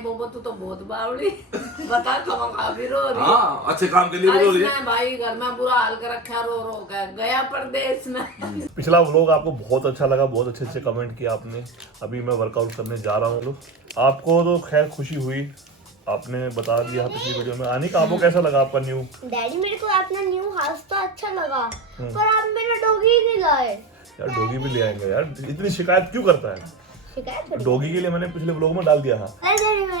बोबो तू तो बहुत बावड़ी बता कहाँ भी रो रही। हाँ अच्छे काम के लिए रो रही है भाई घर में बुरा हाल कर रखा, रो रो कर गया परदेश में। पिछला व्लॉग आपको बहुत अच्छा लगा, बहुत अच्छे अच्छे कमेंट किया आपने। अभी मैं वर्कआउट करने जा रहा हूँ। आपको तो खैर खुशी हुई, आपने बता दिया पिछली वीडियो में। अनिका आपको कैसा लगा आपका न्यू? डैडी मेरे को अपना न्यू हाउस तो अच्छा लगा, पर आप मेरा डॉगी ही नहीं लाए। यार डॉगी भी ले आएंगे यार, इतनी शिकायत क्यों करता है? शिकायत डॉगी के लिए मैंने पिछले व्लॉग में डाल दिया था।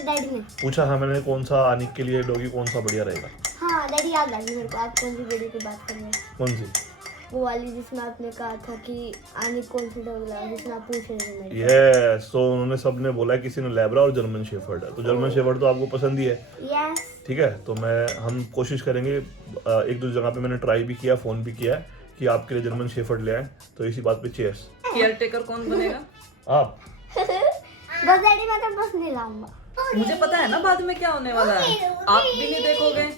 डैडी ने पूछा हाँ मैंने कौन सा अनिक के लिए डॉगी कौन सा बढ़िया रहेगा। हाँ डैडी याद आ गई मेरे को। आप कौन सी वीडियो की बात कर रहे हैं? कौन सी? वो वाली जिसमें आपने कहा था कि आनी कौन सी डॉग लाओ, जिसमें आप पूछ रहे थे मेरे यस, तो उन्होंने सबने बोला है किसी ने लैब्रा और जर्मन शेफर्ड है, तो जर्मन शेफर्ड तो आपको पसंद ही है। यस ठीक है, तो हम कोशिश करेंगे, एक दो जगह पे मैंने ट्राई भी किया, फोन भी किया है कि आपके लिए जर्मन शेफर्ड ले आए। तो इसी बात पे चीयर्स। केयर टेकर कौन बनेगा? आप? बस डैडी मैं तो बस नहीं लाऊंगा। मुझे पता है ना बाद में क्या होने वाला है, आप भी नहीं देखोगे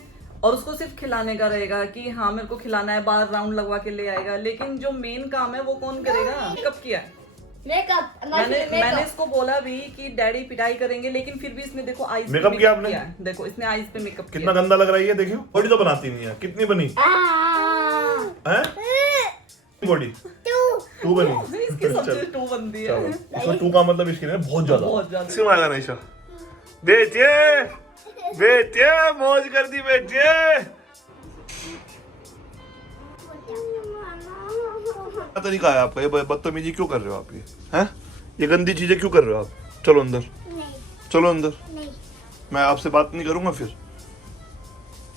और उसको सिर्फ खिलाने का रहेगा कि हाँ मेरे को खिलाना है, बाहर राउंड लगवा के ले आएगा, लेकिन जो मेन काम है वो कौन करेगा? मेकअप किया है मेकअप मैंने इसको बोला भी कि डैडी पिटाई करेंगे, लेकिन फिर भी इसने देखो आईज मेकअप किया आपने? है। देखो इसने आईज पे मेकअप किया। कितना गंदा लग रहा है ये, देखियो। बॉडी तो बनाती नहीं है, कितनी बनी है बॉडी? टू बनी। इसकी सबसे टू बनती है। इसमें टू का मतलब इसके लिए बहुत ज्यादा। बहुत ज्यादा। इसमें आएगा निशा। बेटिए बेटिए मौज कर दी बेटिए। क्या तरीका है आपका? ये बदतमीजी क्यों कर रहे हो आप? ये हैं, ये गंदी चीजें क्यों कर रहे हो आप? चलो अंदर, चलो अंदर। मैं आपसे बात नहीं करूंगा फिर।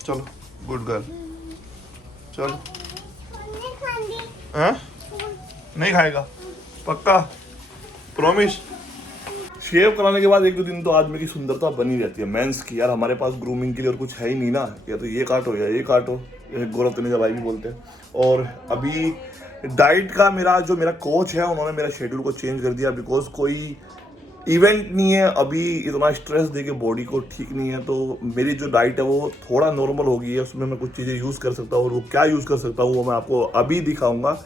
चलो गुड गर्ल, चलो। हैं? नहीं खाएगा पक्का? प्रॉमिस? शेव कराने के बाद एक दो दिन तो आदमी की सुंदरता बनी रहती है, मेंस की। यार हमारे पास ग्रूमिंग के लिए और कुछ है ही नहीं ना, या तो ये काटो या ये काटो, गौरव तनेजा भाई भी बोलते हैं। और अभी डाइट का मेरा कोच है, उन्होंने मेरा शेड्यूल को चेंज कर दिया, बिकॉज कोई इवेंट नहीं है अभी, इतना स्ट्रेस दे के बॉडी को ठीक नहीं है। तो मेरी जो डाइट है वो थोड़ा नॉर्मल हो गई है, उसमें मैं कुछ चीज़ें यूज़ कर सकता हूँ, और वो क्या यूज़ कर सकता हूँ वो मैं आपको अभी दिखाऊंगा,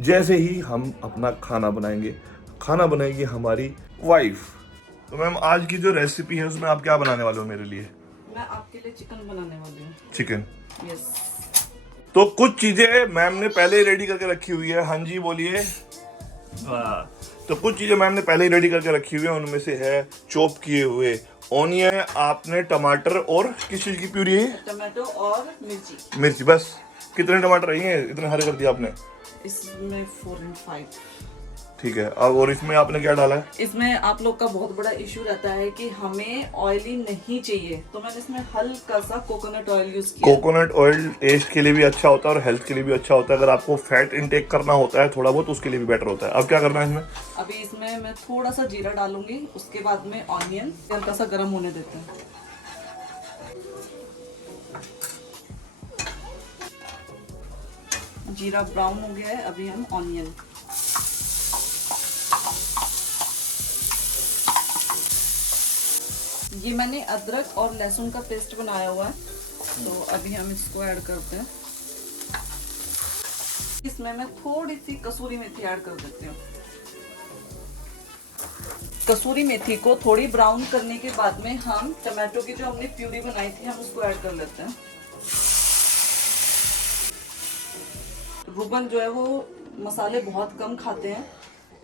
जैसे ही हम अपना खाना बनाएंगे। खाना बनाएगी हमारी वाइफ। तो मैम आज की जो रेसिपी है उसमें आप क्या बनाने वाले हो मेरे लिए? मैं आपके लिए चिकन बनाने वाली हूँ। चिकन? यस। तो कुछ चीजें मैम ने पहले ही रेडी करके रखी हुई है। हाँ जी बोलिए। तो कुछ चीजें मैम ने पहले ही रेडी करके रखी हुई है, उनमें से है चॉप किए हुए ऑनियन, आपने टमाटर और किस चीज की प्यूरी है? टमाटो और मिर्ची। मिर्ची। बस कितने टमाटर हैं? इतने हरे कर दिया आपने? इसमें 4 and 5। ठीक है। अब और इसमें आपने क्या डाला है? इसमें आप लोग का बहुत बड़ा इशू रहता है कि हमें ऑयली नहीं चाहिए, तो मैंने इसमें हल्का सा कोकोनट ऑयल यूज किया। कोकोनट ऑयल टेस्ट के लिए भी अच्छा होता है और हेल्थ के लिए भी अच्छा होता है। अगर आपको फैट इंटेक करना होता है थोड़ा बहुत, उसके लिए भी बेटर होता है। अब क्या करना है इसमें? अभी इसमें मैं थोड़ा सा जीरा डालूंगी, उसके बाद में ऑनियन हल्का सा गर्म होने देते हैं। जीरा ब्राउन हो गया है, अभी हम ऑनियन। ये मैंने अदरक और लहसुन का पेस्ट बनाया हुआ है, तो अभी हम इसको ऐड करते हैं। इसमें मैं थोड़ी सी कसूरी मेथी ऐड कर देती हूँ। कसूरी मेथी को थोड़ी ब्राउन करने के बाद में हम टमाटो की जो हमने प्यूरी बनाई थी हम उसको ऐड कर लेते हैं। रूबन जो है वो मसाले बहुत कम खाते हैं,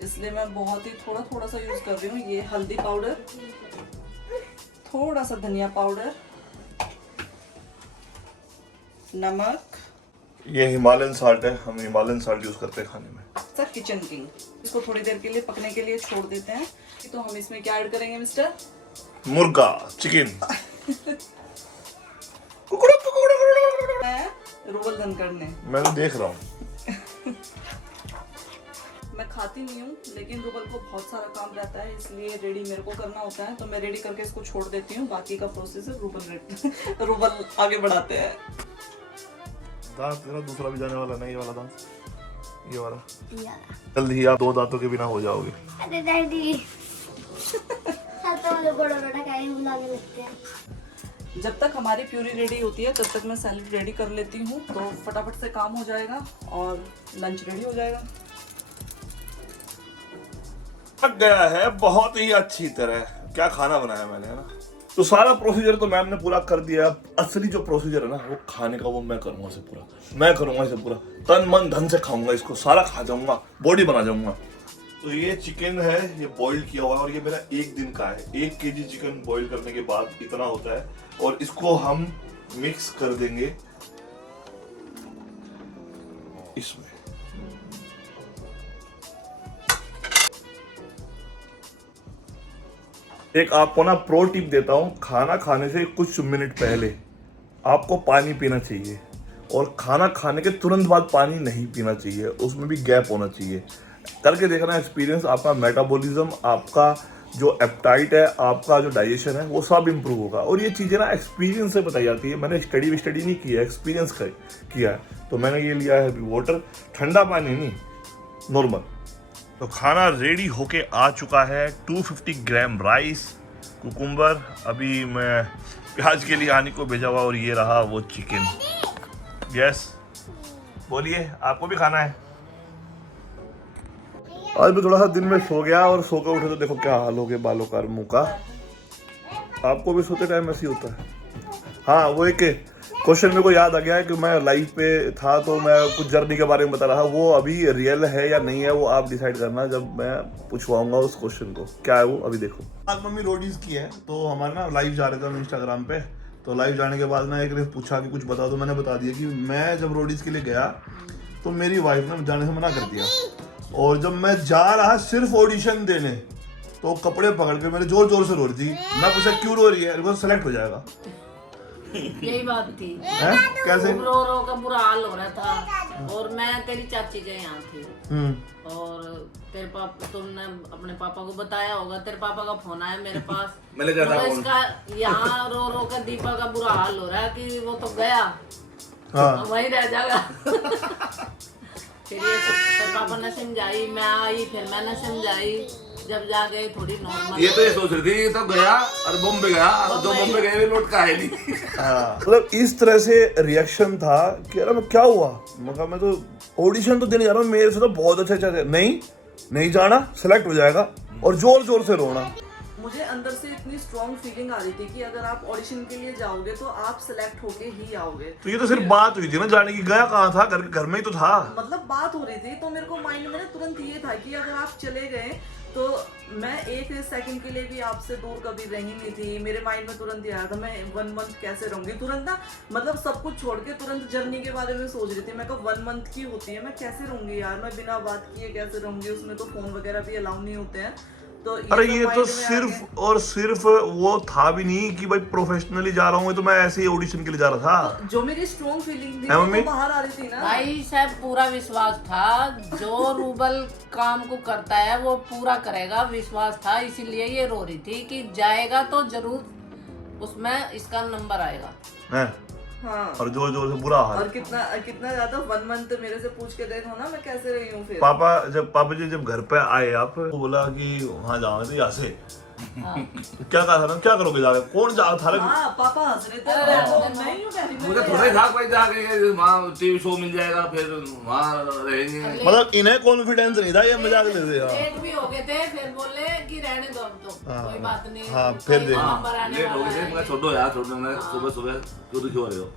इसलिए मैं बहुत ही थोड़ा सा यूज कर रही हूँ। ये हल्दी पाउडर, थोड़ा सा धनिया पाउडर, नमक, ये हिमालयन साल्ट है, हम हिमालयन साल्ट यूज करते हैं खाने में। Sir kitchen king. इसको थोड़ी देर के लिए पकने के लिए छोड़ देते हैं। तो हम इसमें क्या ऐड करेंगे मिस्टर? मुर्गा चिकन। रूबल धनखड़ ने। मैं तो देख रहा हूँ। मैं खाती नहीं हूँ, लेकिन रूबल को बहुत सारा काम रहता है, इसलिए रेडी मेरे को करना होता है, तो मैं रेडी करके इसको छोड़ देती हूँ। बाकी का प्रोसेस है रूबल आगे बढ़ाते हैं। दांत तेरा दूसरा भी जाने वाला नहीं, ये वाला दांत, ये वाला। जल्दी ही आप 2 दांतों के बिना हो जाओगे। अरे डैडी तो बड़ा खाए बुलाने लगते हैं। जब तक हमारी प्यूरी रेडी होती है तब तक मैं सैलेड रेडी कर लेती हूँ, तो फटाफट से काम हो जाएगा और लंच रेडी हो जाएगा। पक गया है बहुत ही अच्छी तरह, क्या खाना बनाया मैंने, है ना। तो सारा प्रोसीजर तो मैम ने पूरा कर दिया। असली जो प्रोसीजर है ना वो खाने का, वो मैं करूंगा इसे पूरा, मैं करूंगा इसे पूरा तन मन धन से खाऊंगा इसको, सारा खा जाऊंगा, बॉडी बना जाऊंगा। तो ये चिकन है, ये बॉइल किया हुआ है और ये मेरा 1 दिन का है। 1 kg चिकन बॉइल करने के बाद इतना होता है और इसको हम मिक्स कर देंगे इसमें। एक आपको ना प्रो टिप देता हूँ, खाना खाने से कुछ मिनट पहले आपको पानी पीना चाहिए और खाना खाने के तुरंत बाद पानी नहीं पीना चाहिए, उसमें भी गैप होना चाहिए। करके देखना एक्सपीरियंस, आपका मेटाबॉलिज्म, आपका जो एपेटाइट है, आपका जो डाइजेशन है, वो सब इम्प्रूव होगा। और ये चीज़ें ना एक्सपीरियंस से बताई जाती है, मैंने स्टडी नहीं किया, एक्सपीरियंस किया है। तो मैंने ये लिया है वाटर, ठंडा पानी नहीं, नॉर्मल। तो खाना रेडी होके आ चुका है। 250 ग्राम राइस, कुकुम्बर, अभी मैं प्याज के लिए आने को भेजा हुआ, और ये रहा वो चिकन। यस, बोलिए, आपको भी खाना है? आज मैं थोड़ा सा दिन में सो गया और सो कर उठे तो देखो क्या हाल हो गया बालों का, मुंह का। आपको भी सोते टाइम ऐसे ही होता है? हाँ, वो एक क्वेश्चन मेरे को याद आ गया है कि मैं लाइव पे था तो मैं कुछ जर्नी के बारे में बता रहा, वो अभी रियल है या नहीं है वो आप डिसाइड करना जब मैं पूछवाऊंगा उस क्वेश्चन को। क्या है वो अभी देखो। आज मम्मी रोडीज की है, तो हमारे ना लाइव जा रहे थे हम इंस्टाग्राम पे। तो लाइव जाने के बाद ना एक ने पूछा कि कुछ बता दो, मैंने बता दिया कि मैं जब रोडीज के लिए गया तो मेरी वाइफ ने जाने से मना कर दिया, और जब मैं जा रहा सिर्फ ऑडिशन देने तो कपड़े पकड़ के मेरे जोर जोर से रो रही थी। मैं पूछा क्यों रो रही है, सेलेक्ट हो जाएगा। यही बात थी। कैसे? रो रो का बुरा हाल हो रहा था, और मैं तेरी चाची के यहाँ थी, और तेरे पापा, तुमने अपने पापा को बताया होगा, तेरे पापा का फोन आया मेरे पास। तो इसका यहाँ रो रो का दीपा का बुरा हाल हो रहा है कि वो तो गया, वहीं रह जाएगा। फिर ये तेरे पापा ने समझाई, मैं आई, फिर मैंने समझाई, जब जा गए थोड़ी नॉर्मल। ये तो ये सोच रही थी, ये तो गया और बॉम्बे गया, और जो बॉम्बे गए लौट का है नहीं। मतलब इस तरह से रिएक्शन था कि अरे मैं क्या हुआ, मैं तो ऑडिशन तो देने जा रहा हूँ, मेरे से तो बहुत अच्छा नहीं जाना, सेलेक्ट हो जाएगा, और जोर जोर से रोना। मुझे अंदर से इतनी स्ट्रॉन्ग फीलिंग आ रही थी कि अगर आप ऑडिशन के लिए जाओगे तो आप सिलेक्ट होके ही आओगे। तो ये तो सिर्फ बात हुई थी ना, जाने की, गया कहाँ था, घर में ही तो था। मतलब बात हो रही थी, तो मेरे को माइंड में ना तुरंत ये था कि अगर आप चले गए तो मैं 1 सेकंड के लिए भी आपसे दूर कभी रही नहीं थी। मेरे माइंड में तुरंत ये आया था, मैं 1 मंथ कैसे रहूंगी, तुरंत ना, मतलब सब कुछ छोड़ के तुरंत जर्नी के बारे में सोच रही थी। मैं कब 1 मंथ की होती है, मैं कैसे रहूंगी यार, मैं बिना बात किए कैसे रहूंगी, उसमें तो फोन वगैरह भी अलाउ नहीं होते हैं। तो अरे ये तो सिर्फ और सिर्फ वो था भी नहीं कि भाई प्रोफेशनली जा रहा हूँ, तो मैं ऐसे ही ऑडिशन के लिए जा रहा था। तो जो मेरी स्ट्रॉन्ग फीलिंग थी वो तो बाहर आ रही थी ना भाई साहब, पूरा विश्वास था, जो रूबल काम को करता है वो पूरा करेगा, विश्वास था, इसीलिए ये रो रही थी कि जाएगा तो जरूर उसमें इसका नंबर आएगा। हाँ। और जोर जोर से बुरा हाल। और कितना ज्यादा 1 मंथ मेरे से पूछ के देखो ना मैं कैसे रही हूँ। फिर पापा जी जब घर पे आए आप, वो बोला कि वहाँ जाओगे तो यहाँ से क्या कहा था ना, क्या करोगे जाके, कौन जा था? पापा हंस रहे थे। मुझे थोड़ा ही था भाई, जाके वहाँ टीवी शो मिल जाएगा, फिर वहाँ रहेंगे। मतलब इन्हें कॉन्फिडेंस नहीं था, ये मजाक ले रहे थे। लेट भी हो गए थे, फिर बोले कि रहने दो तो कोई बात नहीं। हाँ, फिर लेट हो गए थे, मैं छोड़ो यार, छोड़ो, सुबह क्यों दुखी हो रहे हो।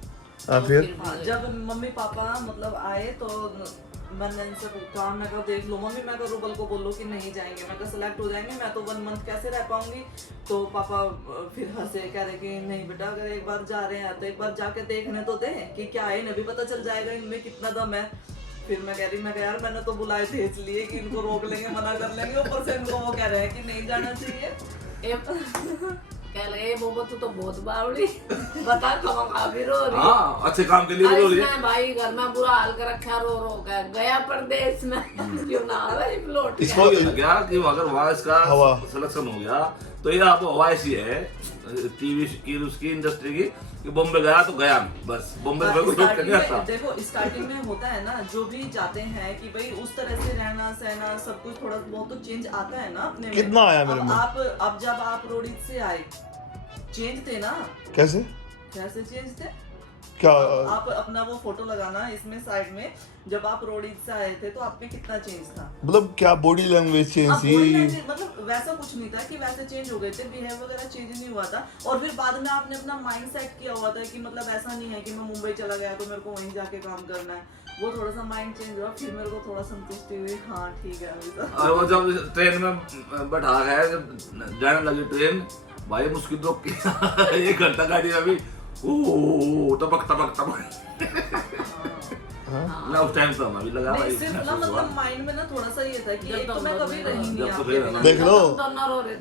फिर जब मम्मी पापा मतलब आए तो मैंने इनसे पूछा, मैं कहा देख लो मम्मी, मैं रूबल को बोलो कि नहीं जाएंगे, मैं कहा सिलेक्ट हो जाएंगे, मैं तो 1 मंथ कैसे रह पाऊंगी। तो पापा फिर हंसे, कह रहे कि नहीं बेटा, अगर एक बार जा रहे हैं तो एक बार जाके देखने तो दे कि क्या है, इन्हें भी पता चल जाएगा इनमें कितना दम है। फिर मैं कह रही, यार मैंने तो बुलाए थे इसलिए कि इनको रोक लेंगे, मना कर लेंगे, ऊपर से इनको वो कह रहे हैं कि नहीं जाना चाहिए। क्या लगे बोबो, तू तो बहुत बावड़ी, बता कहाँ भी रो रही। हाँ, अच्छे काम के लिए रो रही है भाई, घर में बुरा हाल कर रखा, रो रो कर गया परदेश में, क्यों ना लौट इसको गया कि अगर वहाँ इसका सिलेक्शन हो गया तो ये आपको हवा ऐसी है टीवी की, उसकी इंडस्ट्री की, कि बॉम्बे गया तो गया, बस बॉम्बे देखो स्टार्टिंग में होता है ना, जो भी जाते हैं कि भाई उस तरह से रहना सहना सब कुछ थोड़ा बहुत तो चेंज आता है ना अपने में। कितना आया मेरे में? अब जब आप रोडित से आए चेंज थे ना। कैसे चेंज थे? क्या आप अपना वो फोटो लगाना इसमें साइड में, जब आप रोडीज से आए थे तो आप में कितना चेंज था। मतलब क्या बॉडी लैंग्वेज चेंज अब थी? body language, मतलब वैसा कुछ नहीं था कि वैसे चेंज हो गए थे, बिहेव वगैरह चेंज नहीं हुआ था। और फिर बाद में आपने अपना माइंड सेट किया हुआ था कि मतलब ऐसा नहीं है कि मैं मुंबई चला गया तो मेरे को वहीं जाके काम करना है। वो थोड़ा सा माइंड चेंज हुआ, फिर मेरे को थोड़ा संतुष्टि हुई, हाँ ठीक है अभी तो। और वो जब ट्रेन में बैठा है, जब जाने लगी ट्रेन, भाई मुश्किल तो 1 घंटा गाड़ी में अभी टपक टपक टपक ना उस टाइम तो अभी लगा नहीं भाई सिर्फ ना मतलब माइंड में ना थोड़ा सा ये था कि एक तो मैं कभी रही नहीं जब तो आपके फिर बिना। देख लो दोनों रो रहे थे।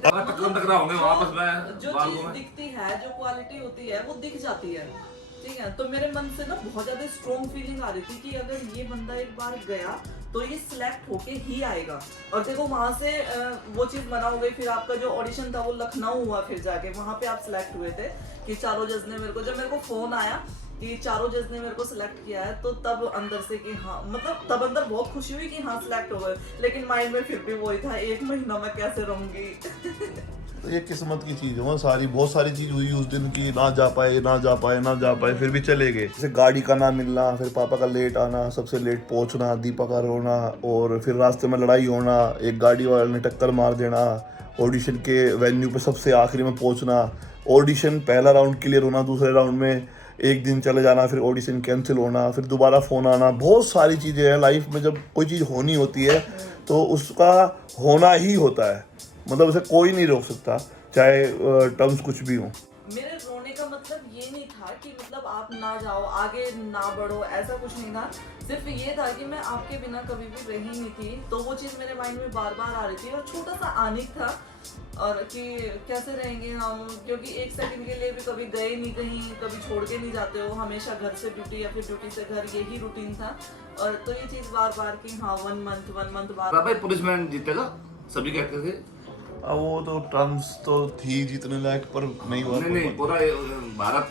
टकरा होंगे वापस में जो बागों चीज में। दिखती है, जो क्वालिटी होती है वो दिख जाती है, ठीक है। तो मेरे मन से ना बहुत ज्यादा स्ट्रॉन्ग फीलिंग आ रही थी कि अगर ये बंदा एक बार गया तो ये सिलेक्ट होके ही आएगा। और देखो वहां से वो चीज बना हो गई। फिर आपका जो ऑडिशन था वो लखनऊ हुआ, फिर जाके वहां पे आप सिलेक्ट हुए थे कि चारों जज ने मेरे को, जब मेरे को फोन आया कि चारों जज ने मेरे को सिलेक्ट किया है, तो तब अंदर से कि हाँ, मतलब तब अंदर बहुत खुशी हुई कि हाँ सिलेक्ट हो गए। लेकिन माइंड में फिर भी वही था, 1 महीना मैं कैसे रहूंगी। तो ये किस्मत की चीज है, सारी बहुत सारी चीज हुई उस दिन की, ना जा पाए ना जा पाए ना जा पाए, फिर भी चले गए। जैसे गाड़ी का ना मिलना, फिर पापा का लेट आना, सबसे लेट पहुंचना, दीपा का रोना, और फिर रास्ते में लड़ाई होना, एक गाड़ी वाले ने टक्कर मार देना, ऑडिशन के वेन्यू पे सबसे आखिरी में पहुंचना, ऑडिशन पहला राउंड क्लियर होना, दूसरे राउंड में 1 दिन चले जाना, फिर ऑडिशन कैंसिल होना, फिर दोबारा फ़ोन आना। बहुत सारी चीज़ें हैं लाइफ में, जब कोई चीज़ होनी होती है तो उसका होना ही होता है, मतलब उसे कोई नहीं रोक सकता, चाहे टर्म्स कुछ भी हो। मेरे रोने का मतलब ये नहीं था कि मतलब आप ना जाओ, आगे ना बढ़ो, ऐसा कुछ नहीं था। सिर्फ ये था कि मैं आपके बिना कभी भी रही नहीं थी, तो वो चीज़ मेरे माइंड में बार बार आ रही थी। और छोटा सा आनिक था, और कि कैसे रहेंगे हम, क्योंकि 1 सेकंड के लिए भी कभी गए नहीं कहीं, कभी छोड़ के नहीं जाते हो, हमेशा घर से ड्यूटी या फिर ड्यूटी से घर, यही रूटीन था। और तो ये चीज़ बार बार कि हाँ 1 मंथ बार भाई पुलिसमैन जीतेगा सभी कहते थे। अब वो तो टर्म्स तो थी जीतने लायक, पर नहीं हुआ। नहीं पूरा भारत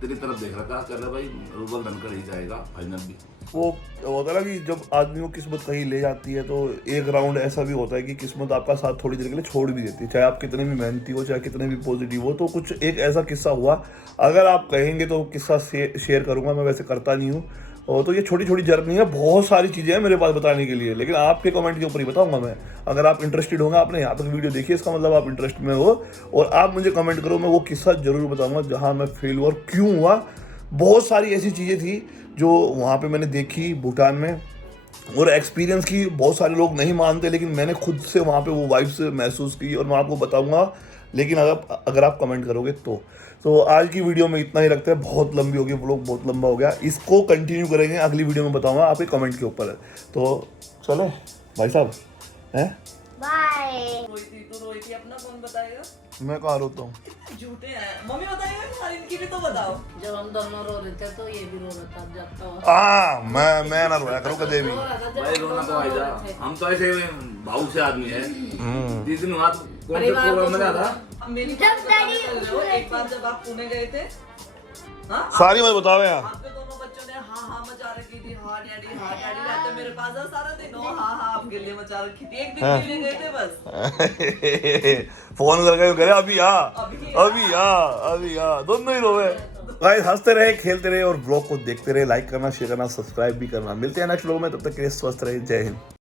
तेरी तरफ देख रहा था, कह रहा भाई रूबल धनकर ही जाएगा फाइनल भी। वो होता है ना कि जब आदमी को किस्मत कहीं ले जाती है तो एक राउंड ऐसा भी होता है कि किस्मत आपका साथ थोड़ी देर के लिए छोड़ भी देती है, चाहे आप कितने भी मेहनती हो, चाहे कितने भी पॉजिटिव हो। तो कुछ एक ऐसा किस्सा हुआ, अगर आप कहेंगे तो किस्सा शेयर करूंगा, मैं वैसे करता नहीं हूँ। और तो ये छोटी छोटी जर्नी है, बहुत सारी चीज़ें हैं मेरे पास बताने के लिए, लेकिन आपके कमेंट के ऊपर ही बताऊंगा मैं। अगर आप इंटरेस्टेड होंगे, आपने यहाँ तक वीडियो देखी, इसका मतलब आप इंटरेस्ट में हो, और आप मुझे कमेंट करो, मैं वो किस्सा जरूर बताऊंगा जहाँ मैं फेल हुआ और क्यों हुआ। बहुत सारी ऐसी चीज़ें थी जो वहाँ पे मैंने देखी भूटान में, और एक्सपीरियंस की। बहुत सारे लोग नहीं मानते, लेकिन मैंने खुद से वहाँ पे वो वाइब्स महसूस की, और मैं आपको बताऊंगा, लेकिन अगर आप कमेंट करोगे तो आज की वीडियो में इतना ही रखते हैं, बहुत लंबी हो गई, व्लॉग बहुत लंबा हो गया। इसको कंटिन्यू करेंगे, अगली वीडियो में बताऊंगा, आपके कमेंट के ऊपर है। तो चलो भाई साहब, हैं बाय। रोई थी अपना कौन बताएगा? मैं कहाँ रोता हूँ? झूठे हैं, मम्मी बताएगा, इनकी भी तो बताओ। जब हम दोनों रो रहे थे तो ये भी रो रहा था, जब तो मैं ना रोया करूँ कदे भी। रो रहा था जब भाई हम रोना तो दोनों आई रो जा, रहे थे। हम तो ऐसे भाव से आदमी है। 30 दिन बाद कौन से परिवार प्रोग्राम में को था? मेरी बात बताने चल रहे हो, एक बार जब आप पुणे गए थे, हाँ सारी बात बताओ यार। आपके दोनों बच्चों ने हाँ मचा रखी थी, हाँ डैडी रहते मेरे पास है सारा दिन, हाँ आपके लिए मचा रखी थी। 1 दिन के लिए गए थे बस। फोन करके करे अभी आ दोनों ही रोवे। गाइस हंसते रहे, खेलते रहे, और ब्लॉग को देखते रहे, लाइक करना, शेयर करना, सब्सक्राइब भी करना। मिलते हैं नेक्स्ट व्लॉग में, तब तक के लिए स्वस्थ रहे। जय हिंद।